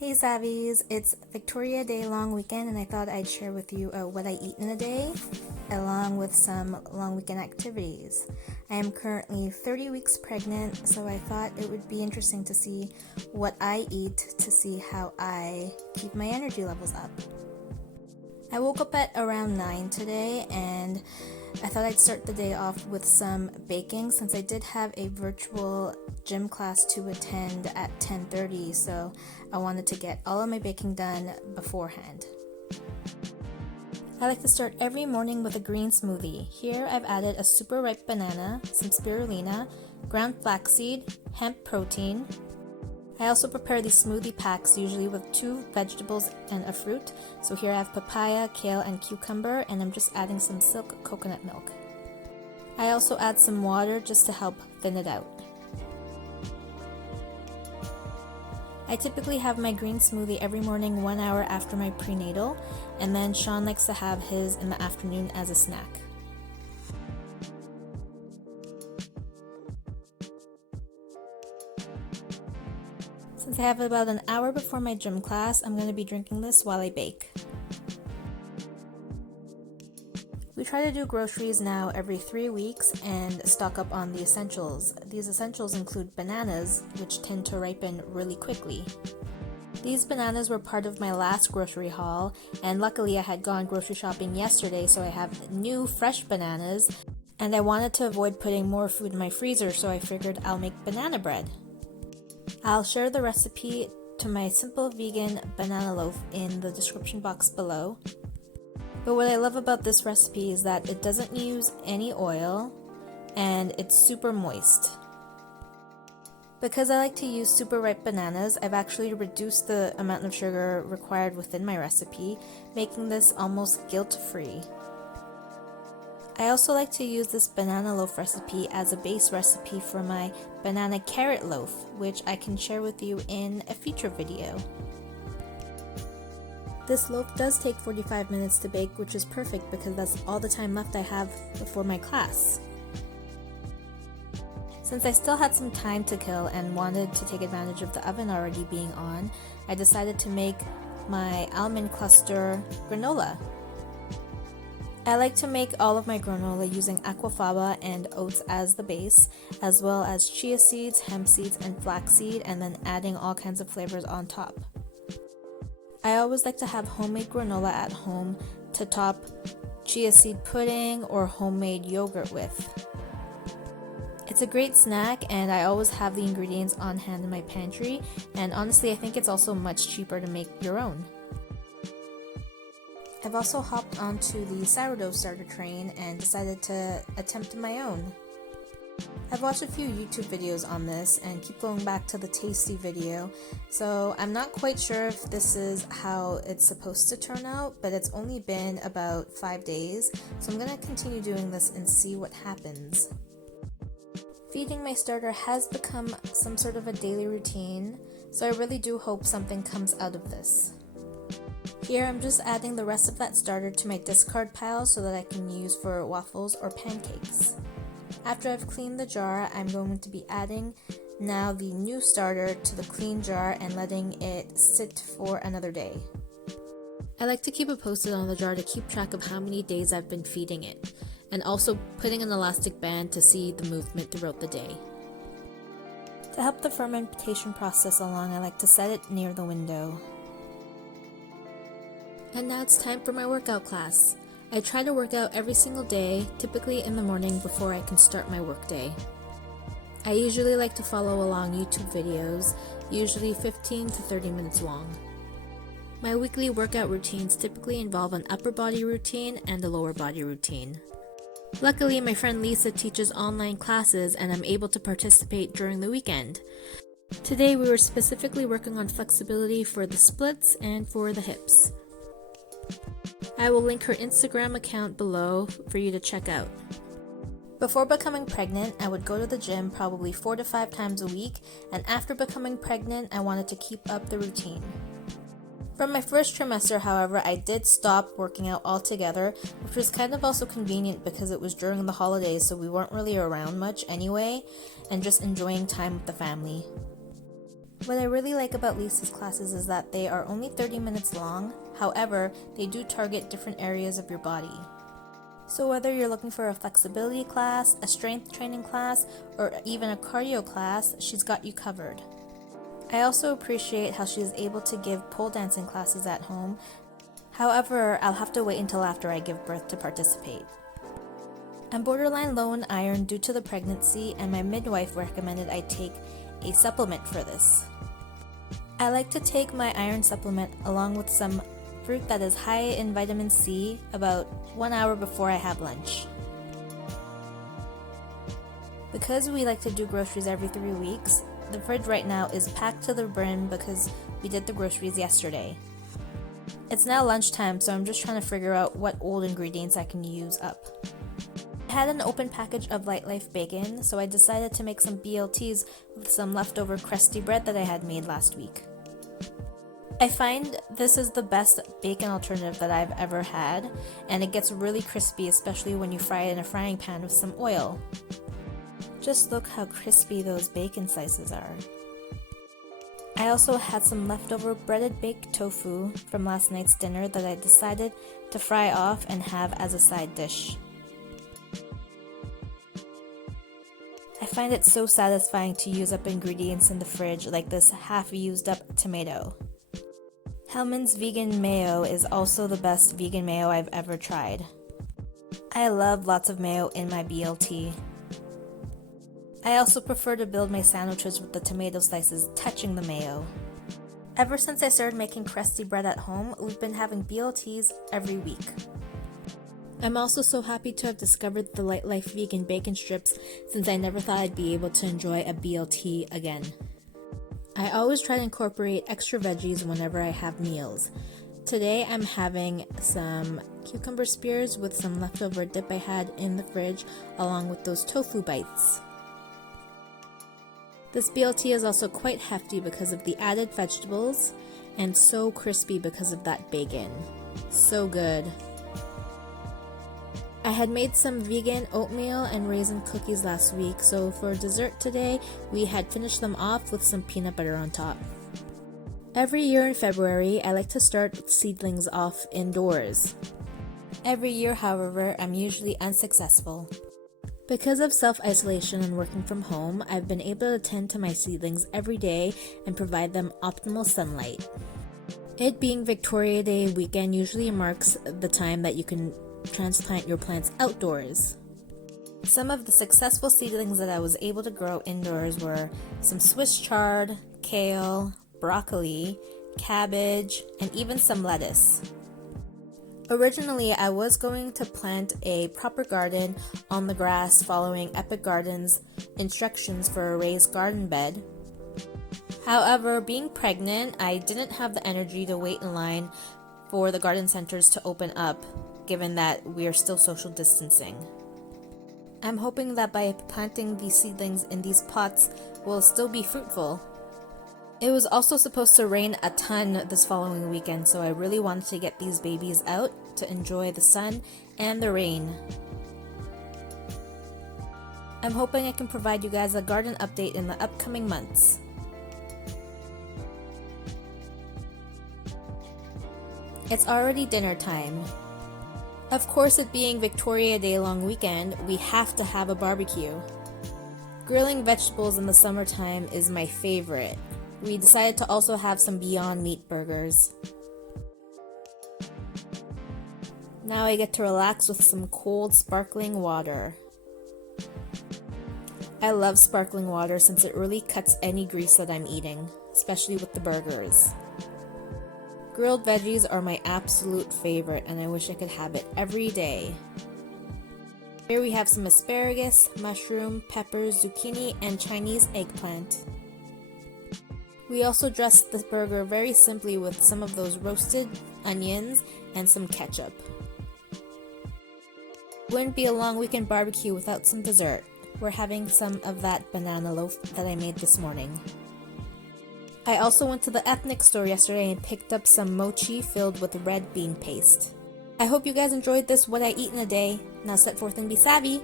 Hey Savvies, it's Victoria Day long weekend and I thought I'd share with you what I eat in a day along with some long weekend activities. I am currently 30 weeks pregnant, so I thought it would be interesting to see what I eat to see how I keep my energy levels up. I woke up at around 9 today and I thought I'd start the day off with some baking since I did have a virtual gym class to attend at 10:30, so I wanted to get all of my baking done beforehand. I like to start every morning with a green smoothie. Here I've added a super ripe banana, some spirulina, ground flaxseed, hemp protein. I also prepare these smoothie packs usually with 2 vegetables and a fruit. So here I have papaya, kale, and cucumber, and I'm just adding some silk coconut milk. I also add some water just to help thin it out. I typically have my green smoothie every morning 1 hour after my prenatal, and then Sean likes to have his in the afternoon as a snack. Since I have about an hour before my gym class, I'm going to be drinking this while I bake. We try to do groceries now every 3 weeks and stock up on the essentials. These essentials include bananas, which tend to ripen really quickly. These bananas were part of my last grocery haul, and luckily I had gone grocery shopping yesterday, so I have new fresh bananas, and I wanted to avoid putting more food in my freezer, so I figured I'll make banana bread. I'll share the recipe to my simple vegan banana loaf in the description box below. But what I love about this recipe is that it doesn't use any oil and it's super moist. Because I like to use super ripe bananas, I've actually reduced the amount of sugar required within my recipe, making this almost guilt-free. I also like to use this banana loaf recipe as a base recipe for my banana carrot loaf, which I can share with you in a future video. This loaf does take 45 minutes to bake, which is perfect because that's all the time left I have before my class. Since I still had some time to kill and wanted to take advantage of the oven already being on, I decided to make my almond cluster granola. I like to make all of my granola using aquafaba and oats as the base, as well as chia seeds, hemp seeds, and flaxseed, and then adding all kinds of flavors on top. I always like to have homemade granola at home to top chia seed pudding or homemade yogurt with. It's a great snack and I always have the ingredients on hand in my pantry, and honestly I think it's also much cheaper to make your own. I've also hopped onto the sourdough starter train and decided to attempt my own. I've watched a few YouTube videos on this and keep going back to the tasty video, so I'm not quite sure if this is how it's supposed to turn out, but it's only been about 5 days, so I'm going to continue doing this and see what happens. Feeding my starter has become some sort of a daily routine, so I really do hope something comes out of this. Here I'm just adding the rest of that starter to my discard pile so that I can use for waffles or pancakes. After I've cleaned the jar, I'm going to be adding now the new starter to the clean jar and letting it sit for another day. I like to keep a post-it on the jar to keep track of how many days I've been feeding it, and also putting an elastic band to see the movement throughout the day. To help the fermentation process along, I like to set it near the window. And now it's time for my workout class. I try to work out every single day, typically in the morning before I can start my workday. I usually like to follow along YouTube videos, usually 15 to 30 minutes long. My weekly workout routines typically involve an upper body routine and a lower body routine. Luckily, my friend Lisa teaches online classes and I'm able to participate during the weekend. Today we were specifically working on flexibility for the splits and for the hips. I will link her Instagram account below for you to check out. Before becoming pregnant, I would go to the gym probably 4 to 5 times a week, and after becoming pregnant, I wanted to keep up the routine. From my first trimester, however, I did stop working out altogether, which was kind of also convenient because it was during the holidays, so we weren't really around much anyway, and just enjoying time with the family. What I really like about Lisa's classes is that they are only 30 minutes long. However, they do target different areas of your body. So whether you're looking for a flexibility class, a strength training class, or even a cardio class, she's got you covered. I also appreciate how she is able to give pole dancing classes at home. However, I'll have to wait until after I give birth to participate. I'm borderline low in iron due to the pregnancy, and my midwife recommended I take a supplement for this. I like to take my iron supplement along with some fruit that is high in vitamin C about 1 hour before I have lunch. Because we like to do groceries every 3 weeks, the fridge right now is packed to the brim because we did the groceries yesterday. It's now lunchtime, so I'm just trying to figure out what old ingredients I can use up. I had an open package of Light Life bacon, so I decided to make some BLTs with some leftover crusty bread that I had made last week. I find this is the best bacon alternative that I've ever had, and it gets really crispy, especially when you fry it in a frying pan with some oil. Just look how crispy those bacon slices are. I also had some leftover breaded baked tofu from last night's dinner that I decided to fry off and have as a side dish. I find it so satisfying to use up ingredients in the fridge like this half-used up tomato. Hellmann's vegan mayo is also the best vegan mayo I've ever tried. I love lots of mayo in my BLT. I also prefer to build my sandwiches with the tomato slices touching the mayo. Ever since I started making crusty bread at home, we've been having BLTs every week. I'm also so happy to have discovered the Light Life vegan bacon strips since I never thought I'd be able to enjoy a BLT again. I always try to incorporate extra veggies whenever I have meals. Today I'm having some cucumber spears with some leftover dip I had in the fridge along with those tofu bites. This BLT is also quite hefty because of the added vegetables and so crispy because of that bacon. So good. I had made some vegan oatmeal and raisin cookies last week, so for dessert today, we had finished them off with some peanut butter on top. Every year in February, I like to start seedlings off indoors. Every year, however, I'm usually unsuccessful. Because of self-isolation and working from home, I've been able to tend to my seedlings every day and provide them optimal sunlight. It being Victoria Day weekend usually marks the time that you can transplant your plants outdoors. Some of the successful seedlings that I was able to grow indoors were some Swiss chard, kale, broccoli, cabbage, and even some lettuce. Originally, I was going to plant a proper garden on the grass following Epic Garden's instructions for a raised garden bed. However, being pregnant, I didn't have the energy to wait in line for the garden centers to open up, given that we are still social distancing. I'm hoping that by planting these seedlings in these pots will still be fruitful. It was also supposed to rain a ton this following weekend, so I really wanted to get these babies out to enjoy the sun and the rain. I'm hoping I can provide you guys a garden update in the upcoming months. It's already dinner time. Of course, it being Victoria Day long weekend, we have to have a barbecue. Grilling vegetables in the summertime is my favorite. We decided to also have some Beyond Meat burgers. Now I get to relax with some cold, sparkling water. I love sparkling water since it really cuts any grease that I'm eating, especially with the burgers. Grilled veggies are my absolute favorite, and I wish I could have it every day. Here we have some asparagus, mushroom, peppers, zucchini, and Chinese eggplant. We also dressed the burger very simply with some of those roasted onions and some ketchup. Wouldn't be a long weekend barbecue without some dessert. We're having some of that banana loaf that I made this morning. I also went to the ethnic store yesterday and picked up some mochi filled with red bean paste. I hope you guys enjoyed this What I Eat in a Day. Now set forth and be savvy!